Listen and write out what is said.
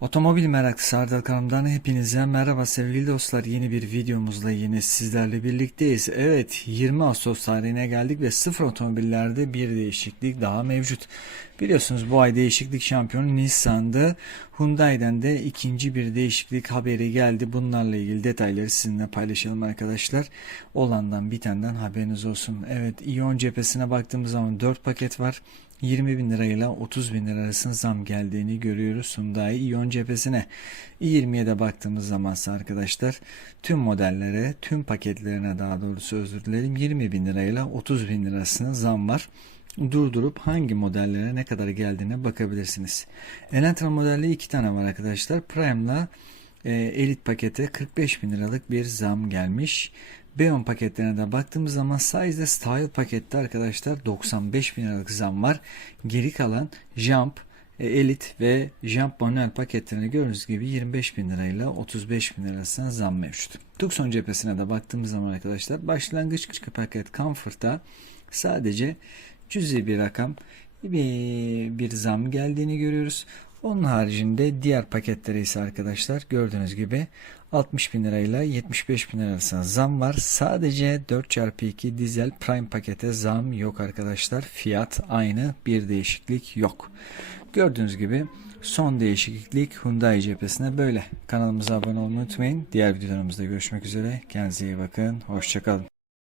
Otomobil meraklısı Ardal kanalımdan hepinize merhaba sevgili dostlar. Yeni bir videomuzla yine sizlerle birlikteyiz. Evet 20 Ağustos tarihine geldik ve sıfır otomobillerde bir değişiklik daha mevcut. Biliyorsunuz bu ay değişiklik şampiyonu Nissan'dı. Hyundai'den de ikinci bir değişiklik haberi geldi. Bunlarla ilgili detayları sizinle paylaşalım arkadaşlar. Olandan bitenden haberiniz olsun. Evet İyon cephesine baktığımız zaman 4 paket var. 20 bin lirayla 30 bin lira arasında zam geldiğini görüyoruz Hyundai İyon cephesine. i20'ye de baktığımız zaman arkadaşlar tüm modellere, tüm paketlerine daha doğrusu özür dilerim 20 bin lirayla 30 bin lirasına zam var. Durdurup hangi modellere ne kadar geldiğine bakabilirsiniz. Elantra modelde iki tane var arkadaşlar. Prime'la e, Elite pakete 45 bin liralık bir zam gelmiş. Beyon paketlerine de baktığımız zaman sadece Style pakette arkadaşlar 95 bin liralık zam var. Geri kalan Jump, e, Elite ve Jump manuel paketlerine gördüğünüz gibi 25 bin lirayla 35 bin lirasına zam mevcut. Tucson cephesine de baktığımız zaman arkadaşlar başlangıç paket Comfort'a sadece cüzi bir rakam bir, bir zam geldiğini görüyoruz. Onun haricinde diğer paketlere ise arkadaşlar gördüğünüz gibi 60 bin lirayla 75 bin lira arasında zam var. Sadece 4x2 dizel prime pakete zam yok arkadaşlar. Fiyat aynı bir değişiklik yok. Gördüğünüz gibi son değişiklik Hyundai cephesine böyle. Kanalımıza abone olmayı unutmayın. Diğer videolarımızda görüşmek üzere. Kendinize iyi bakın. Hoşçakalın.